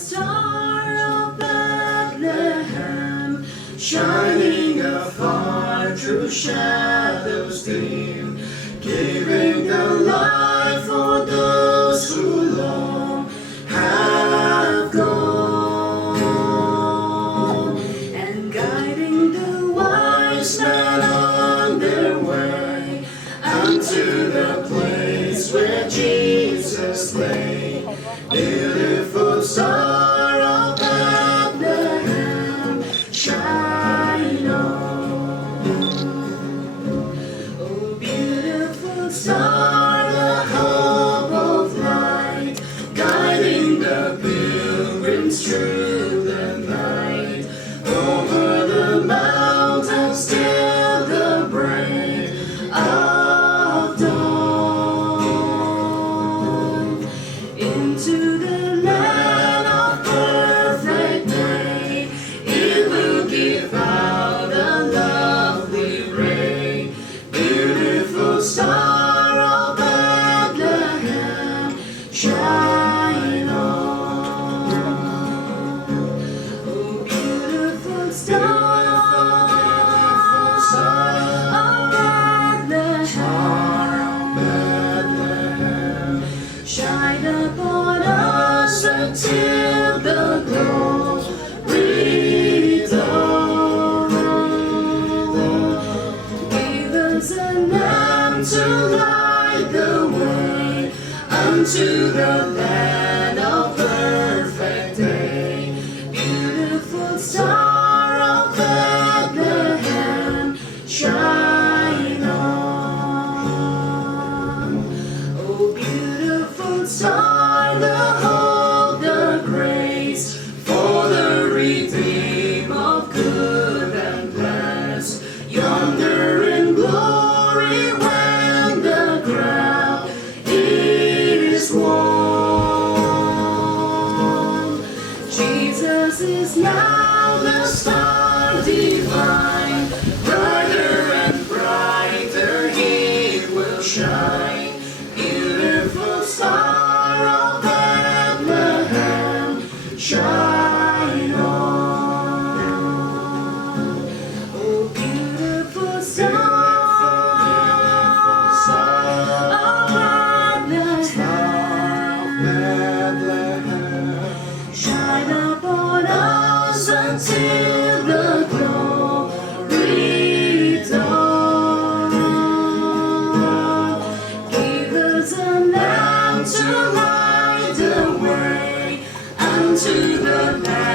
star of Bethlehem, shining afar through shadows dim, giving the light for those who long have gone, and guiding the wise men on their way unto the place where Jesus lay. Beautiful star of Bethlehem, shine on. Oh, beautiful star, the hope of light, guiding the pilgrims through the night. Over the mountains till the break of dawn, into the land of perfect day, it will give out a lovely ray. Beautiful star of Bethlehem, shine on. Oh, beautiful star of Bethlehem, shine upon us until the glory dawn. Give us a lamp to light the way unto the land of perfect day. Beautiful star of Bethlehem, shine on. Oh, beautiful star, the hope, the grace, for the redeemed of good and blessed, yonder in glory when the ground is warm. Jesus is now the star divine, brighter and brighter he will shine. Beautiful star of Bethlehem, shine on. Oh, beautiful star of Bethlehem, shine upon us until the glory dawn. Give us a lamp to light the way unto the land